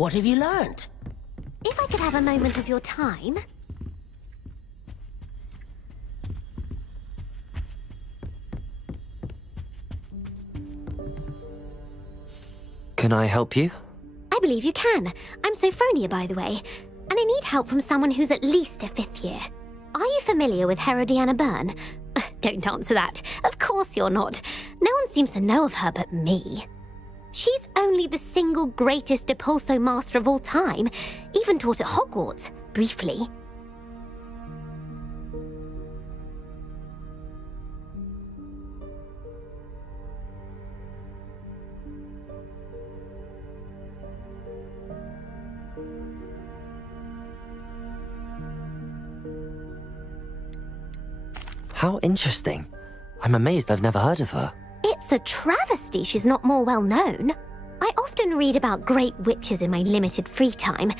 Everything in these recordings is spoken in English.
What have you learned? If I could have a moment of your time... Can I help you? I believe you can. I'm Sophronia, by the way, and I need help from someone who's at least a 5th year. Are you familiar with Herodiana Byrne? Don't answer that. Of course you're not. No one seems to know of her but me. She's only the single greatest Depulso master of all time, even taught at Hogwarts, briefly. How interesting. I'm amazed I've never heard of her. It's a travesty she's not more well known. I often read about great witches in my limited free time.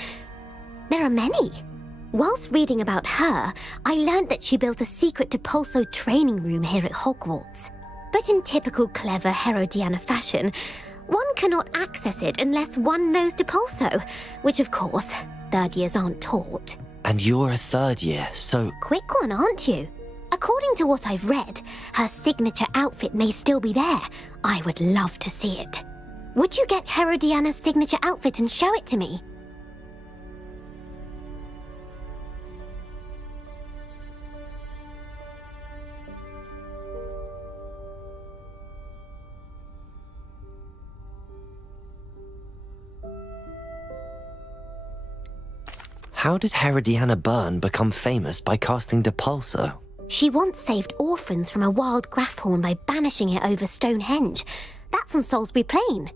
There are many. Whilst reading about her, I learned that she built a secret Depulso training room here at Hogwarts. But in typical clever Herodiana fashion, one cannot access it unless one knows Depulso, which of course, 3rd years aren't taught. And you're a 3rd year, so... Quick one, aren't you? According to what I've read, her signature outfit may still be there. I would love to see it. Would you get Herodiana's signature outfit and show it to me? How did Herodiana Byrne become famous by casting Depulso? She once saved orphans from a wild Graphorn by banishing it over Stonehenge. That's on Salisbury Plain.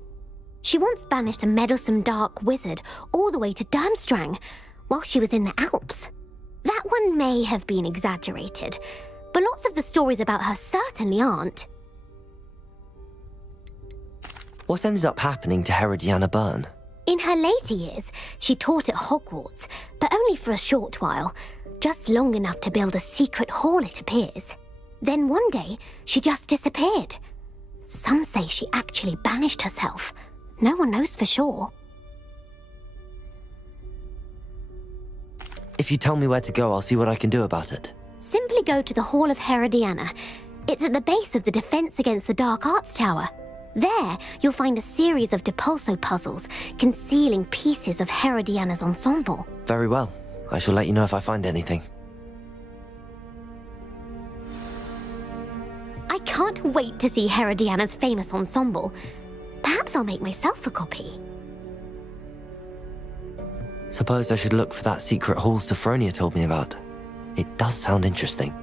She once banished a meddlesome dark wizard all the way to Durmstrang while she was in the Alps. That one may have been exaggerated, but lots of the stories about her certainly aren't. What ended up happening to Herodiana Byrne? In her later years, she taught at Hogwarts, but only for a short while. Just long enough to build a secret hall, it appears. Then one day, she just disappeared. Some say she actually banished herself. No one knows for sure. If you tell me where to go, I'll see what I can do about it. Simply go to the Hall of Herodiana. It's at the base of the Defense Against the Dark Arts Tower. There, you'll find a series of Depulso puzzles concealing pieces of Herodiana's ensemble. Very well. I shall let you know if I find anything. I can't wait to see Herodiana's famous ensemble. Perhaps I'll make myself a copy. Suppose I should look for that secret hall Sophronia told me about. It does sound interesting.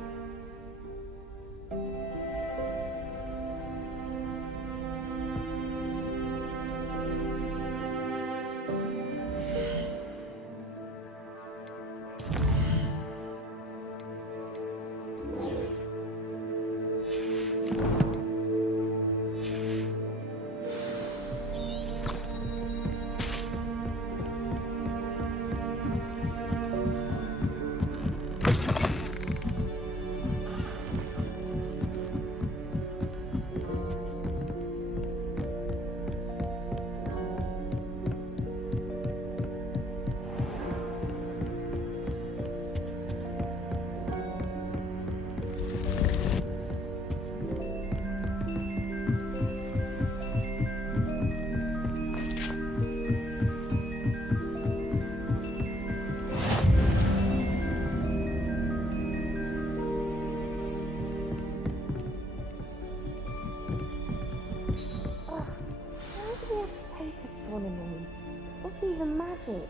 What's even magic?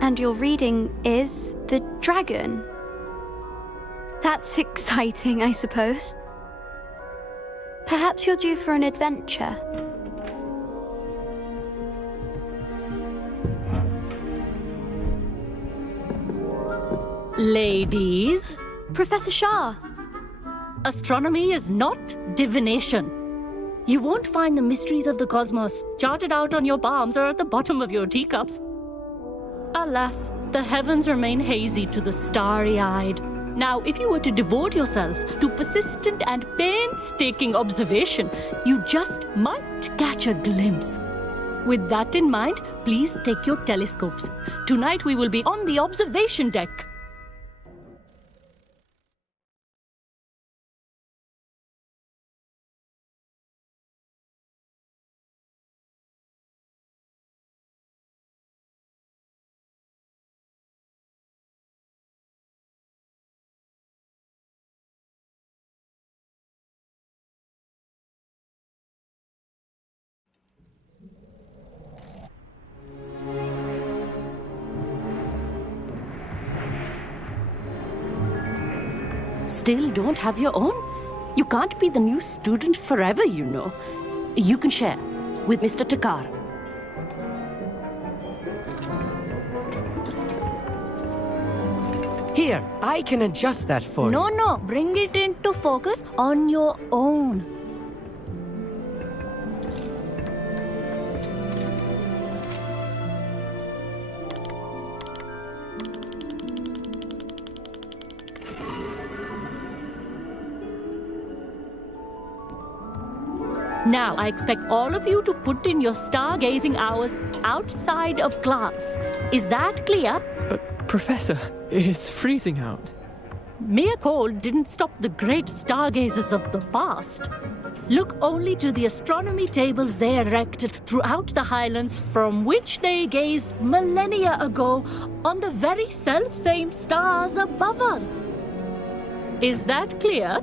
And your reading is The Dragon. That's exciting, I suppose. Perhaps you're due for an adventure. Ladies, Professor Shah. astronomy is not divination. You won't find the mysteries of the cosmos charted out on your palms or at the bottom of your teacups. Alas, the heavens remain hazy to the starry-eyed, Now, if you were to devote yourselves to persistent and painstaking observation, you just might catch a glimpse. With that in mind, please take your telescopes. Tonight we will be on the observation deck. Still don't have your own? You can't be the new student forever, you know. You can share with Mr. Takar. Here, I can adjust that for you. No, bring it into focus on your own. Now, I expect all of you to put in your stargazing hours outside of class. Is that clear? But, Professor, it's freezing out. Mere cold didn't stop the great stargazers of the past. Look only to the astronomy tables they erected throughout the highlands from which they gazed millennia ago on the very self-same stars above us. Is that clear?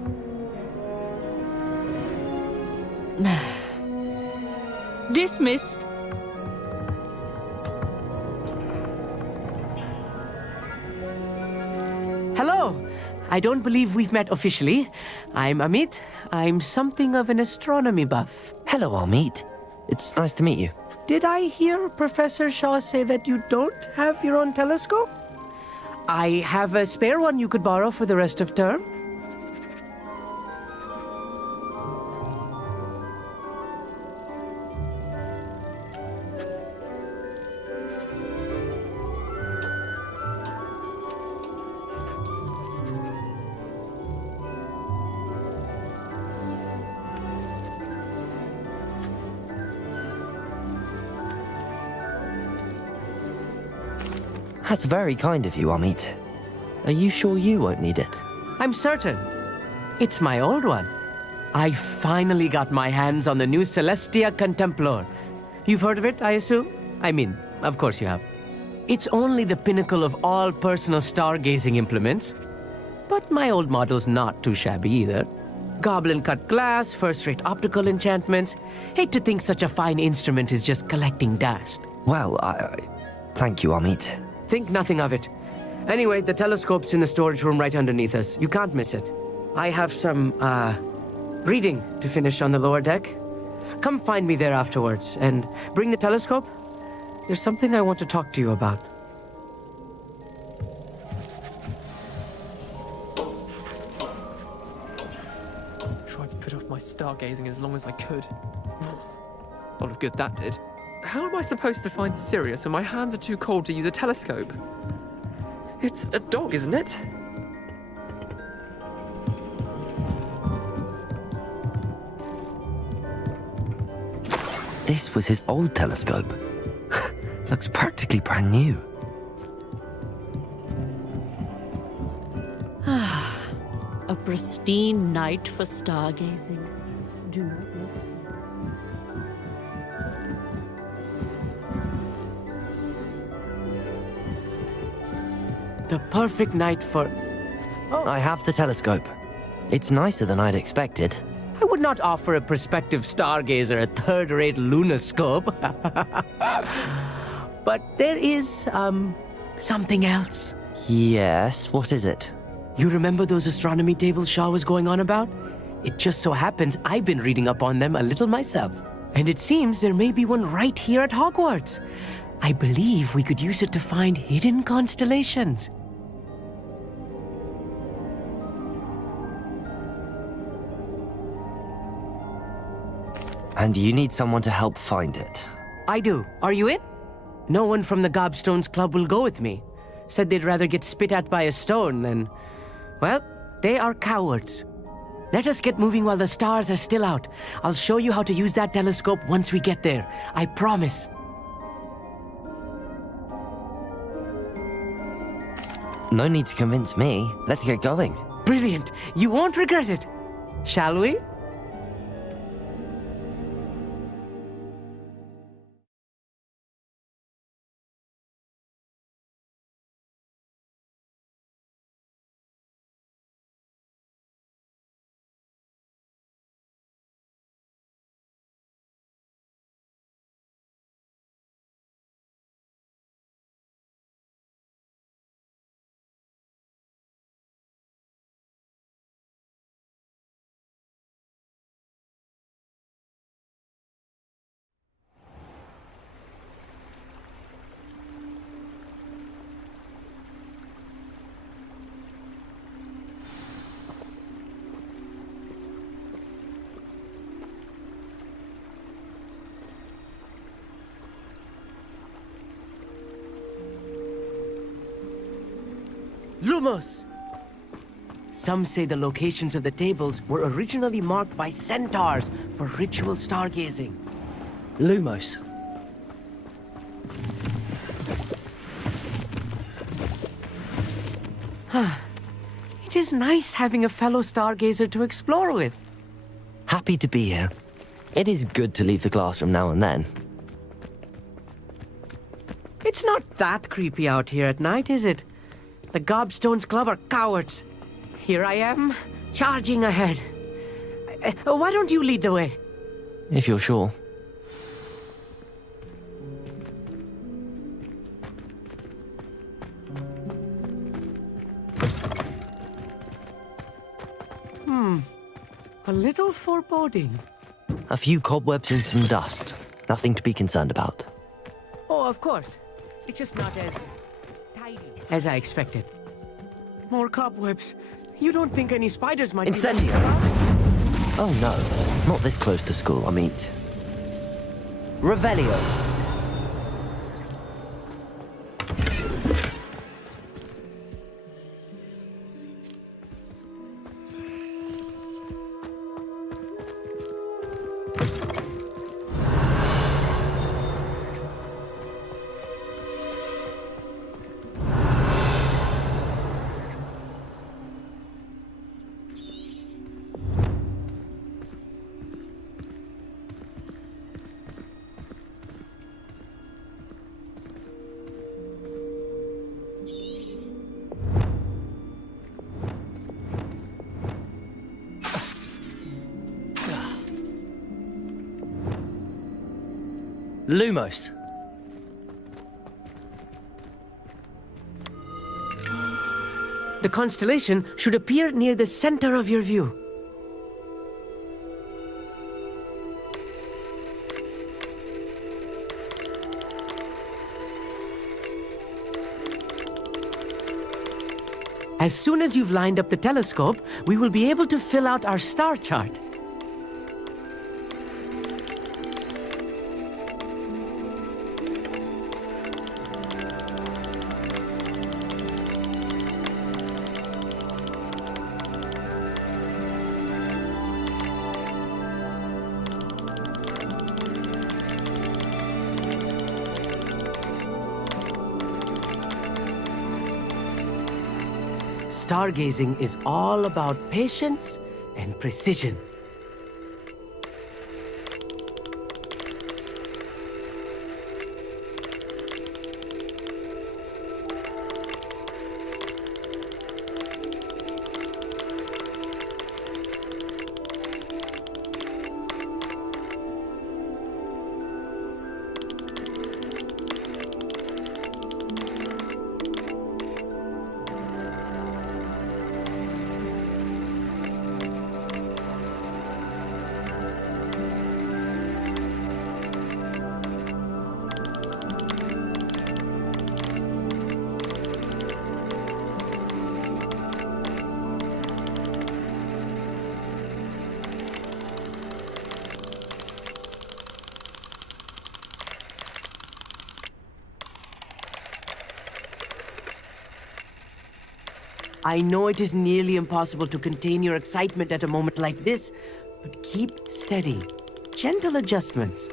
Dismissed. Hello. I don't believe we've met officially. I'm Amit. I'm something of an astronomy buff. Hello, Amit. It's nice to meet you. Did I hear Professor Shaw say that you don't have your own telescope? I have a spare one you could borrow for the rest of term. That's very kind of you, Amit. Are you sure you won't need it? I'm certain. It's my old one. I finally got my hands on the new Celestia Contemplor. You've heard of it, I assume? I mean, of course you have. It's only the pinnacle of all personal stargazing implements. But my old model's not too shabby either. Goblin-cut glass, first-rate optical enchantments. Hate to think such a fine instrument is just collecting dust. Well, thank you, Amit. Think nothing of it. Anyway, the telescope's in the storage room right underneath us. You can't miss it. I have some, reading to finish on the lower deck. Come find me there afterwards, and bring the telescope. There's something I want to talk to you about. Tried to put off my stargazing as long as I could. A lot of good that did. How am I supposed to find Sirius when my hands are too cold to use a telescope? It's a dog, isn't it? This was his old telescope. Looks practically brand new. A pristine night for stargazing. Do not look. The perfect night for... I have the telescope. It's nicer than I'd expected. I would not offer a prospective stargazer a third-rate lunoscope. But there is, something else. Yes, what is it? You remember those astronomy tables Shaw was going on about? It just so happens I've been reading up on them a little myself. And it seems there may be one right here at Hogwarts. I believe we could use it to find hidden constellations. And you need someone to help find it. I do. Are you in? No one from the Gobstones Club will go with me. Said they'd rather get spit at by a stone than Well, they are cowards. Let us get moving while the stars are still out. I'll show you how to use that telescope once we get there. I promise. No need to convince me. Let's get going. Brilliant. You won't regret it. Shall we? Lumos! Some say the locations of the tables were originally marked by centaurs for ritual stargazing. Lumos. It is nice having a fellow stargazer to explore with. Happy to be here. It is good to leave the classroom now and then. It's not that creepy out here at night, is it? The Gobstones Club are cowards. Here I am, charging ahead. Why don't you lead the way? If you're sure. A little foreboding. A few cobwebs and some dust. Nothing to be concerned about. Oh, of course. It's just not as tidy as I expected. More cobwebs. You don't think any spiders might Incendio! be around? Oh no, not this close to school, I mean. Revelio! Lumos. The constellation should appear near the center of your view. As soon as you've lined up the telescope, we will be able to fill out our star chart. Stargazing is all about patience and precision. I know it is nearly impossible to contain your excitement at a moment like this, but keep steady. Gentle adjustments.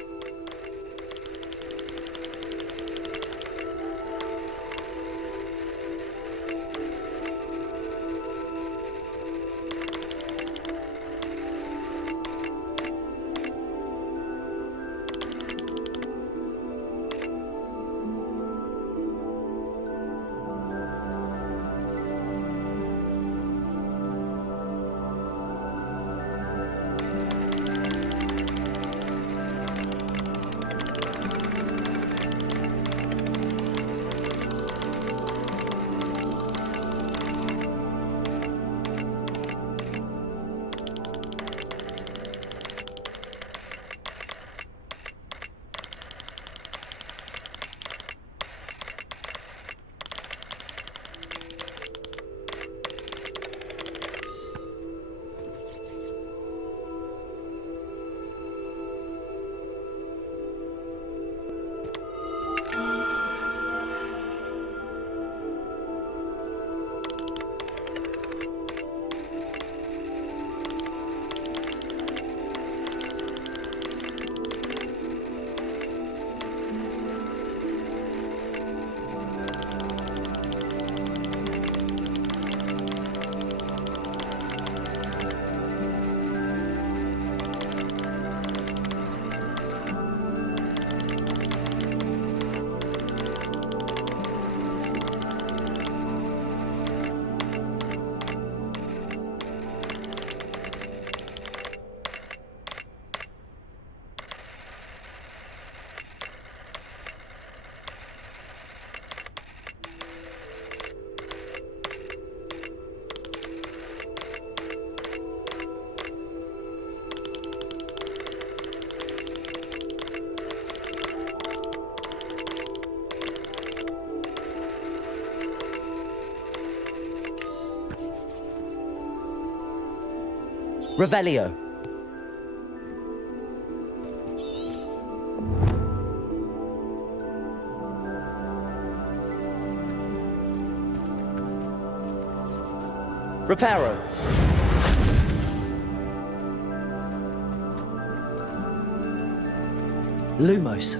Revelio. Reparo. Lumos.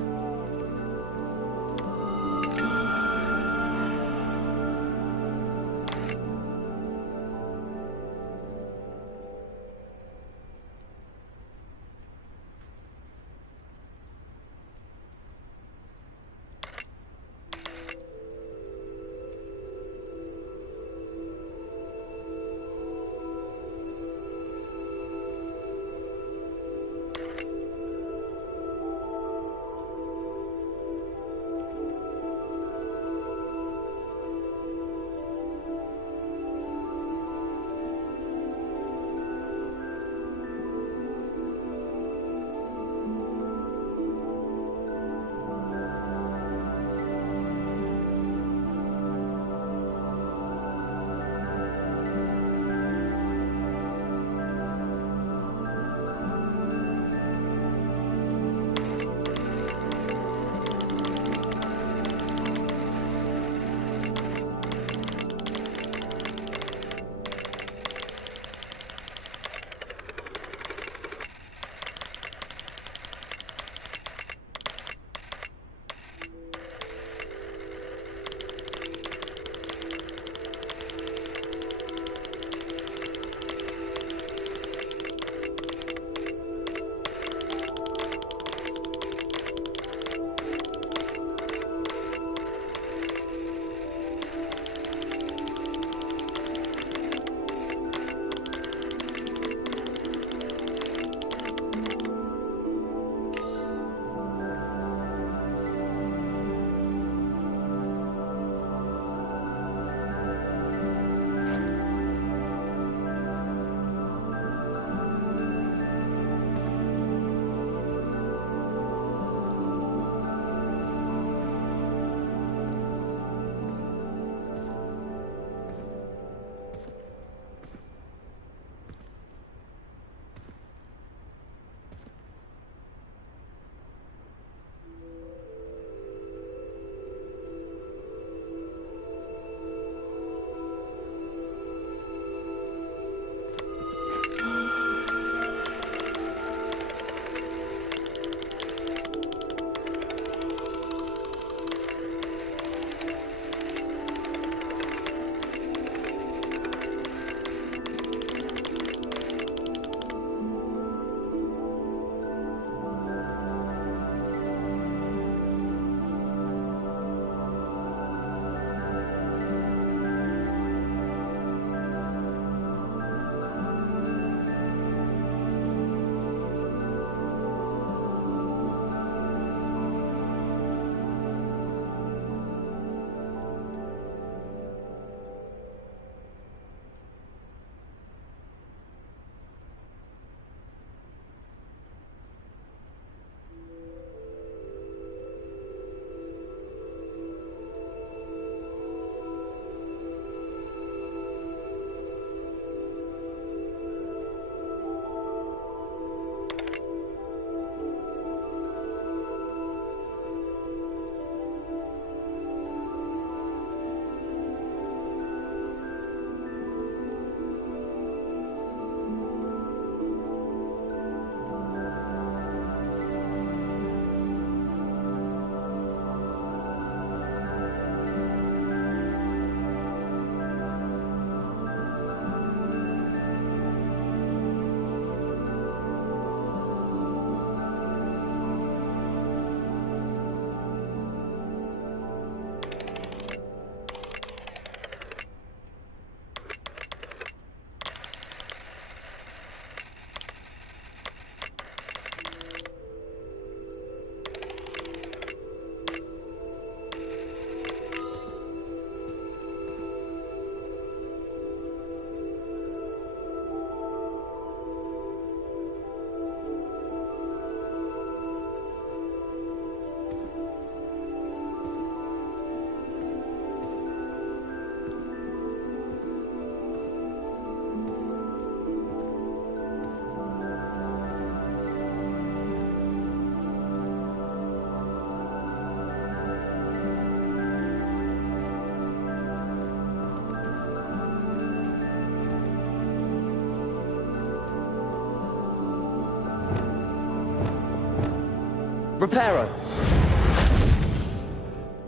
Reparo.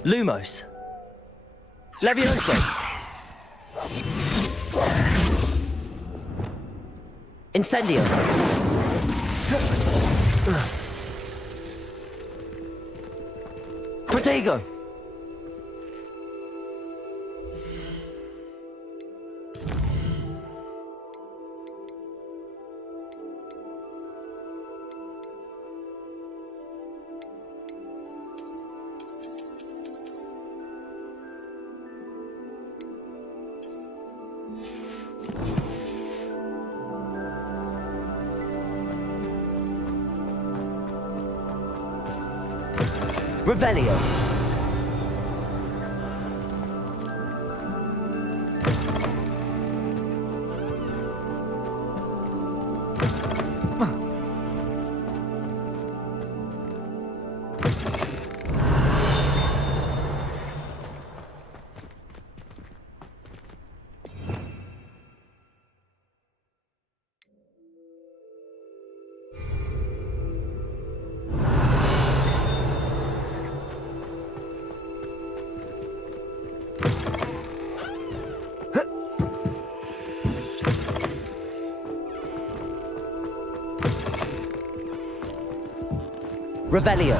Lumos. Levioso. Incendio. Protego. Revelio. Revelio.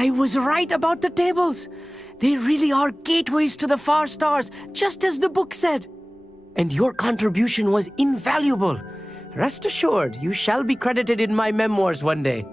I was right about the tables. They really are gateways to the far stars, just as the book said. And your contribution was invaluable. Rest assured, you shall be credited in my memoirs one day.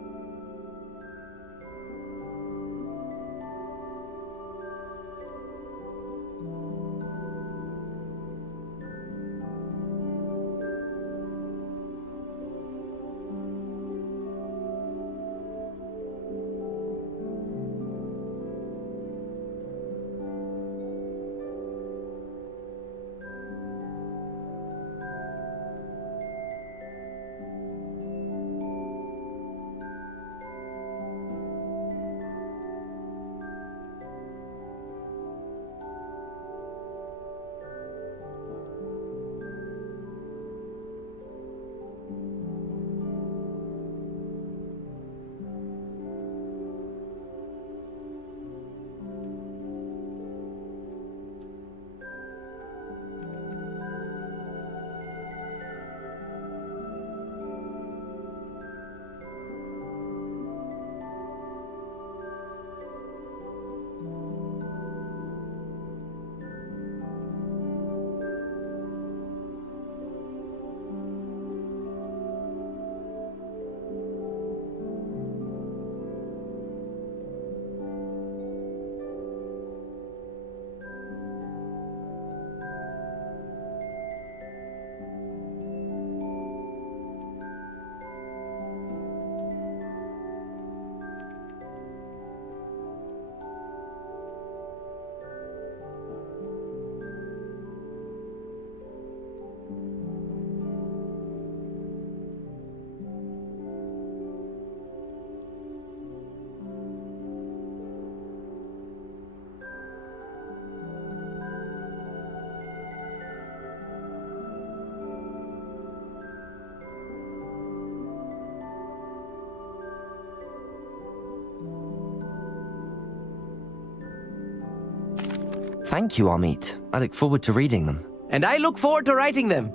Thank you, Amit. I look forward to reading them. And I look forward to writing them.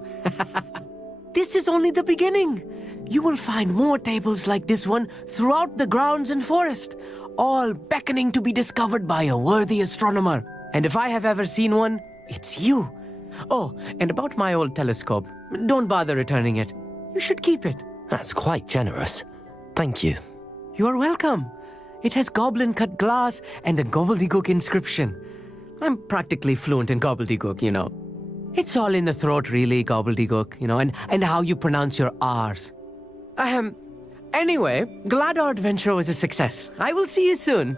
This is only the beginning. You will find more tables like this one throughout the grounds and forest, all beckoning to be discovered by a worthy astronomer. And if I have ever seen one, it's you. Oh, and about my old telescope, don't bother returning it. You should keep it. That's quite generous. Thank you. You're welcome. It has goblin-cut glass and a gobbledygook inscription. I'm practically fluent in gobbledygook, you know. It's all in the throat, really, gobbledygook, you know, and how you pronounce your R's. Anyway, glad our adventure was a success. I will see you soon.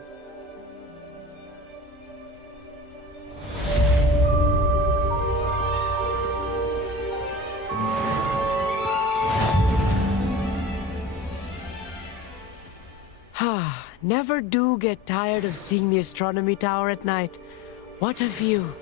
Never do get tired of seeing the astronomy tower at night. What a view.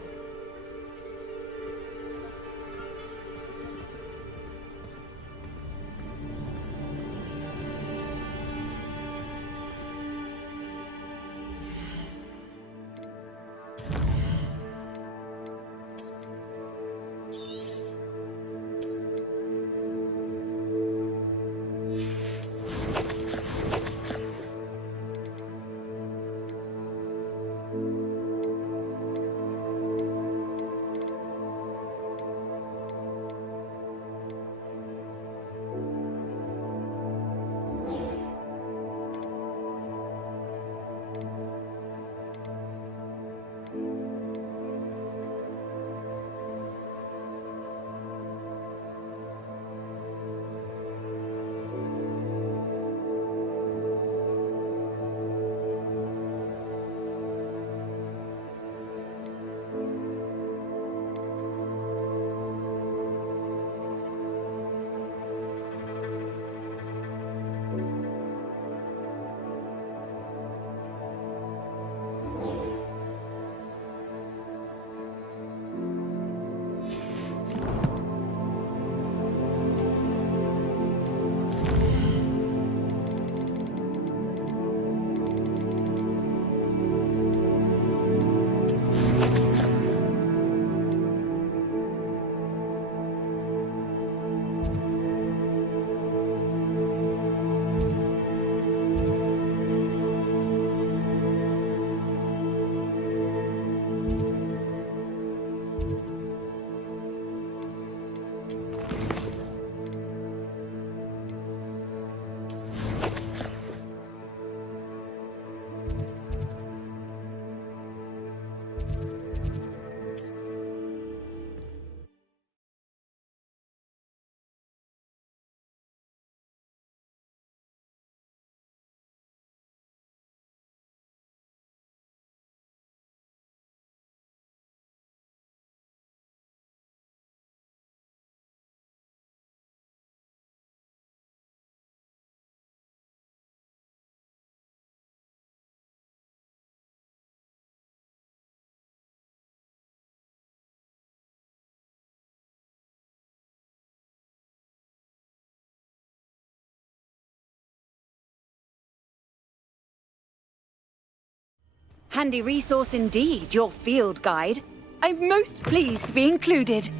Handy resource indeed, your field guide. I'm most pleased to be included.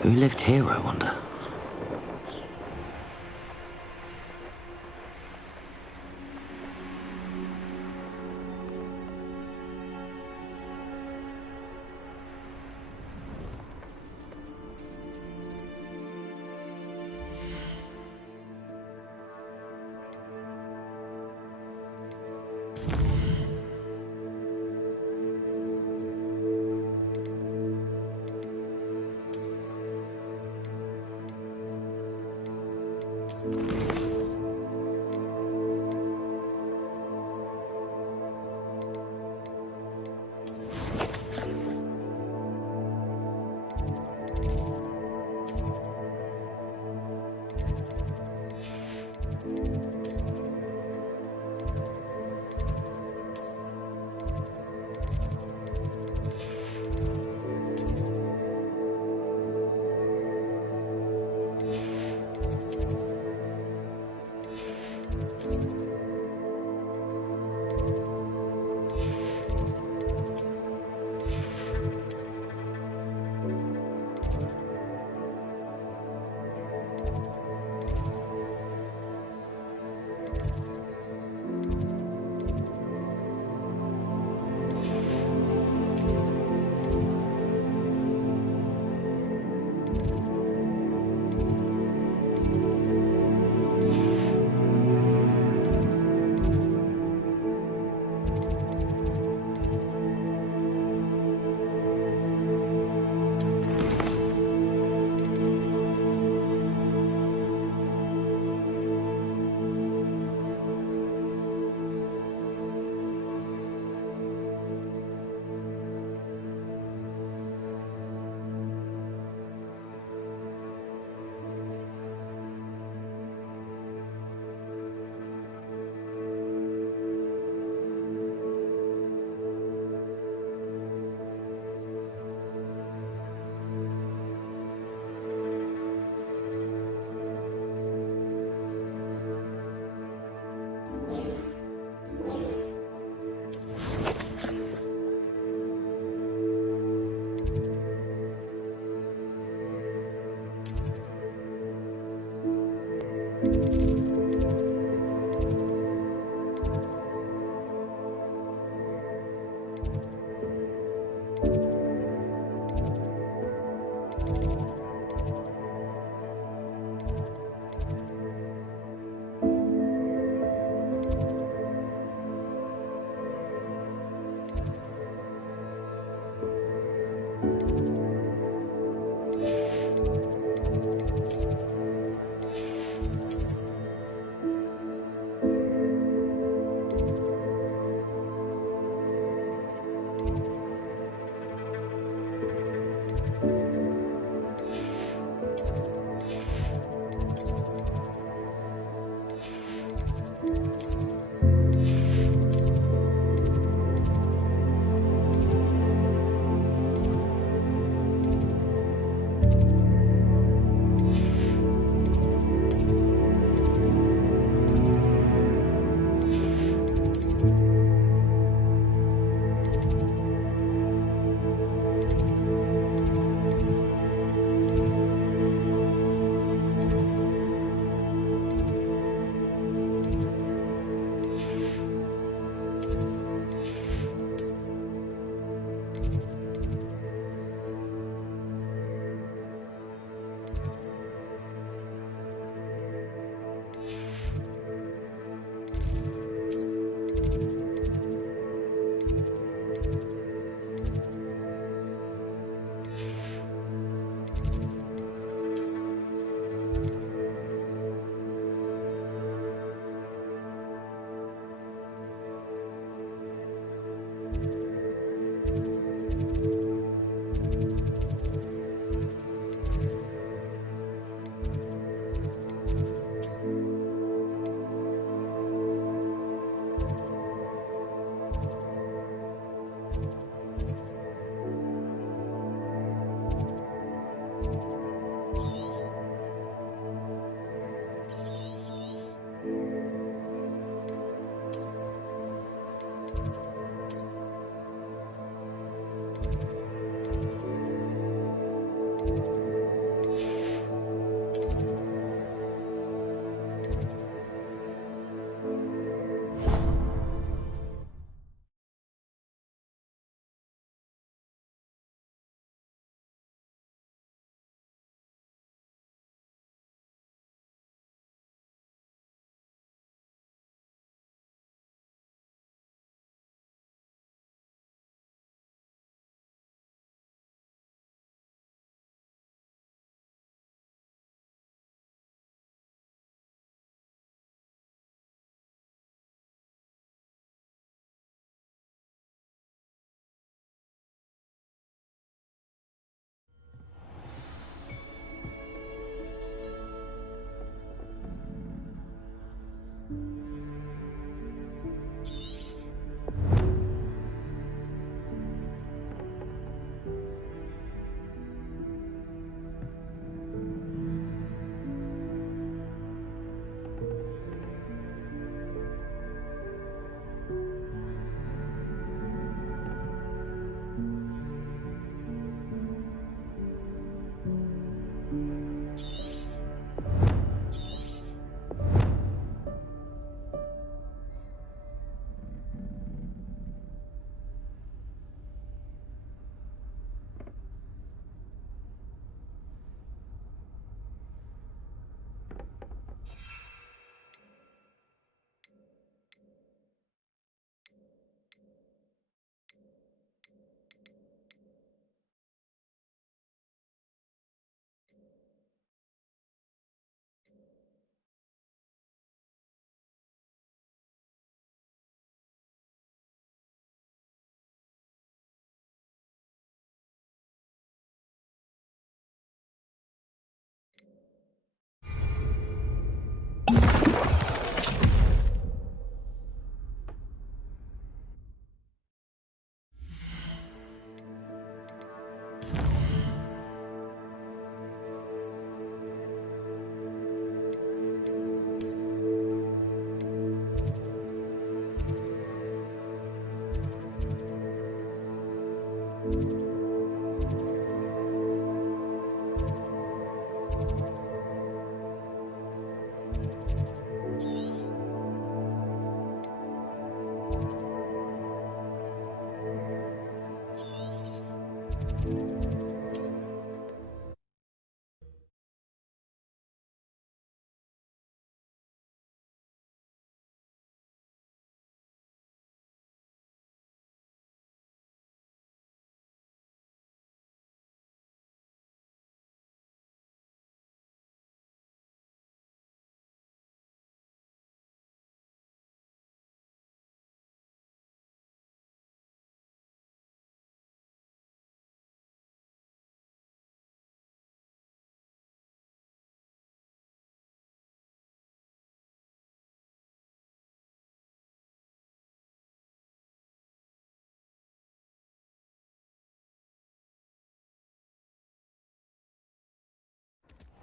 Who lived here, I wonder?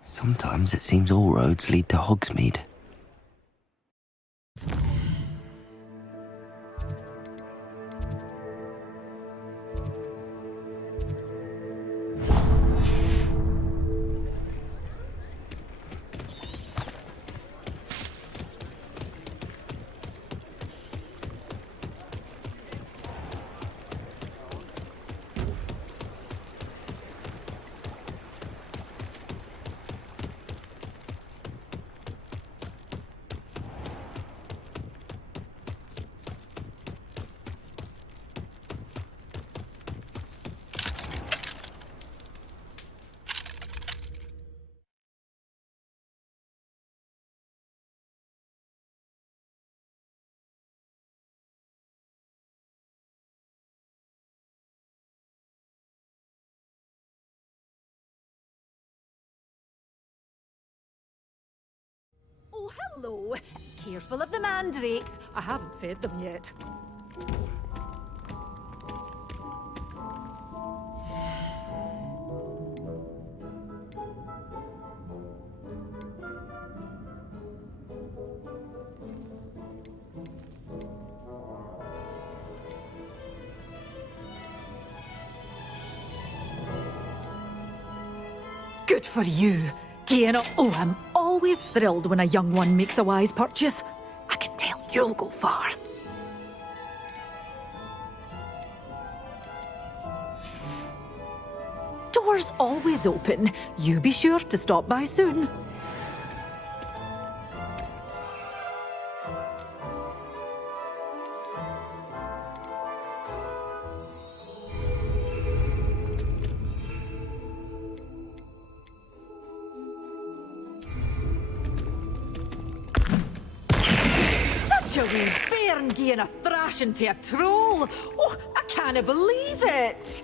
Sometimes it seems all roads lead to Hogsmeade. Oh, hello. Careful of the mandrakes. I haven't fed them yet. Good for you. Gain. Oh, I'm always thrilled when a young one makes a wise purchase. I can tell you'll go far. Doors always open. You be sure to stop by soon. Such a wee bairn gieing a thrashing to a troll. Oh, I can't believe it.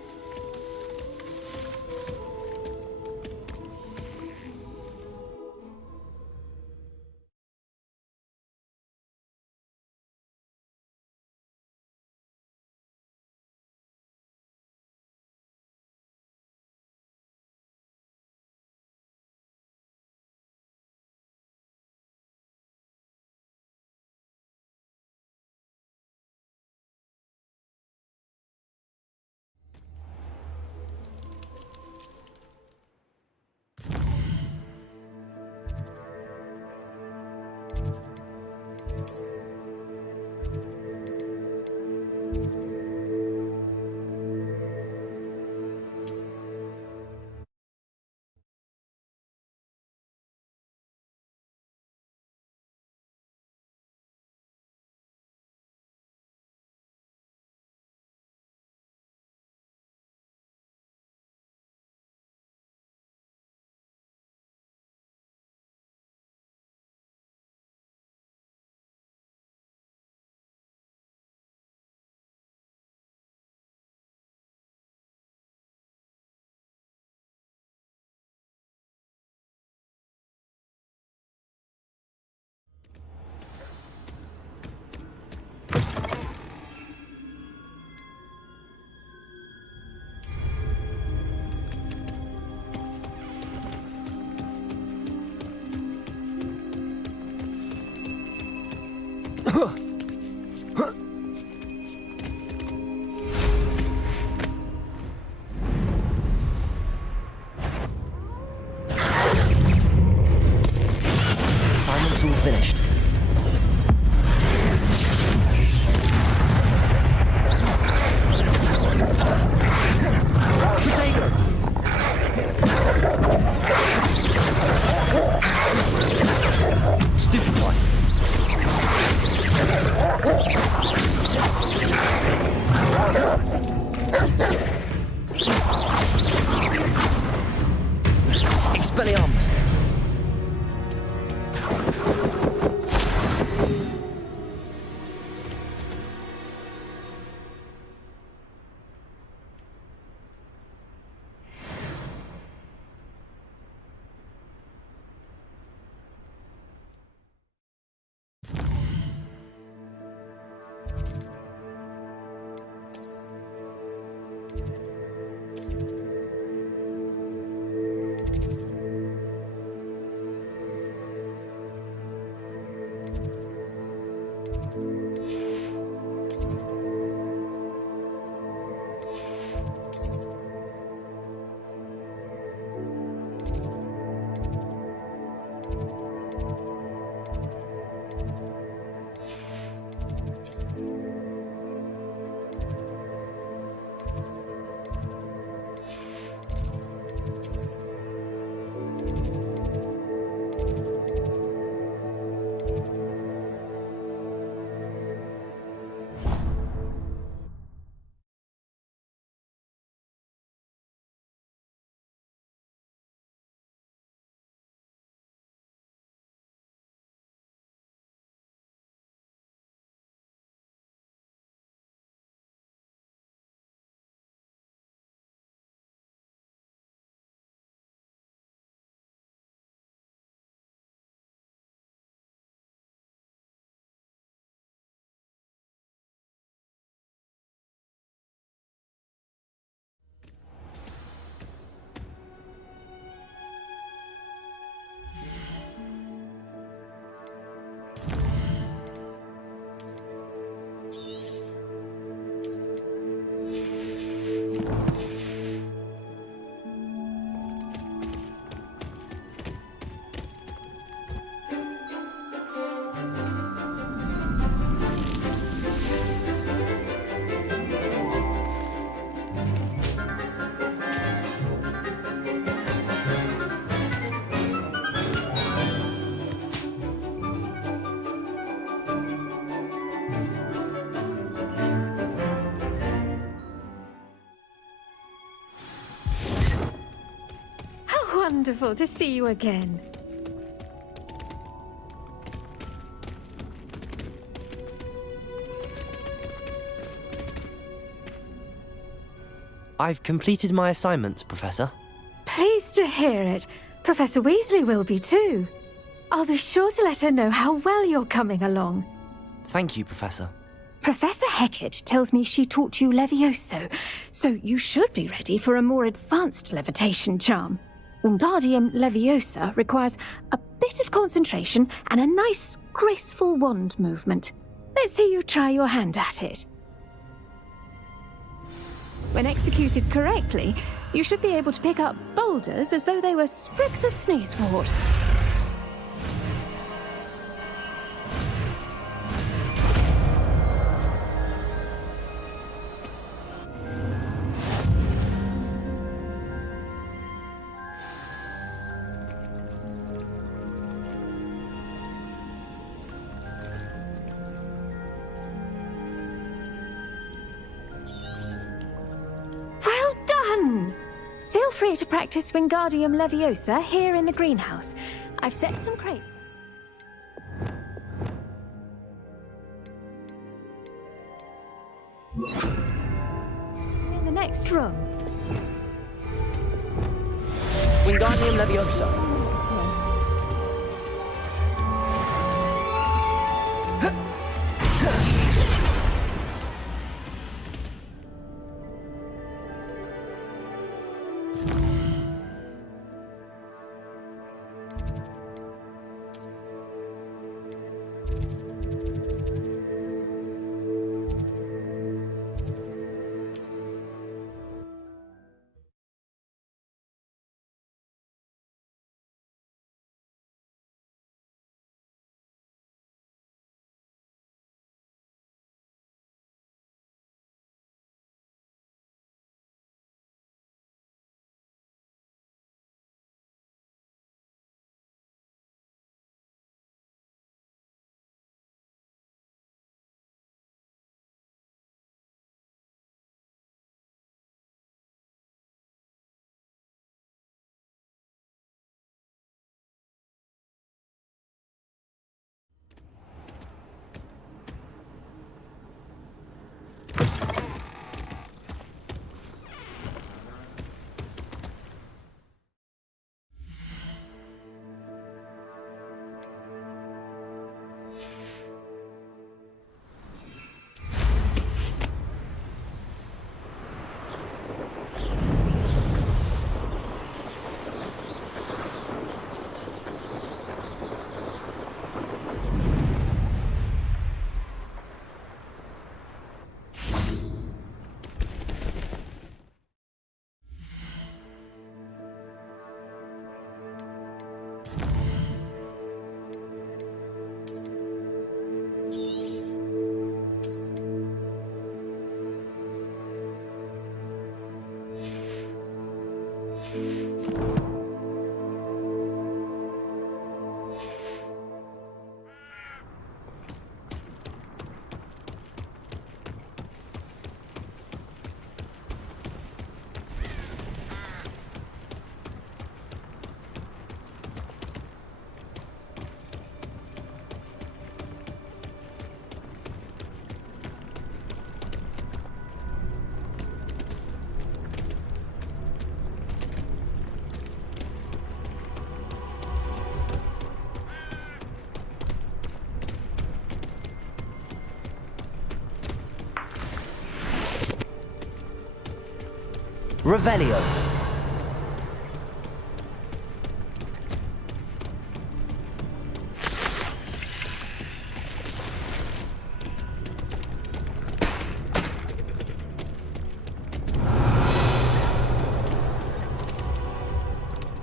wonderful to see you again. I've completed my assignments, Professor. Pleased to hear it. Professor Weasley will be too. I'll be sure to let her know how well you're coming along. Thank you, Professor. Professor Hecat tells me she taught you Levioso, so you should be ready for a more advanced levitation charm. Wingardium Leviosa requires a bit of concentration and a nice, graceful wand movement. Let's see you try your hand at it. When executed correctly, you should be able to pick up boulders as though they were sprigs of sneezewort. Feel free to practice Wingardium Leviosa here in the greenhouse. I've set some crates. In the next room. Wingardium Leviosa. Revelio.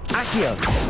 Accio.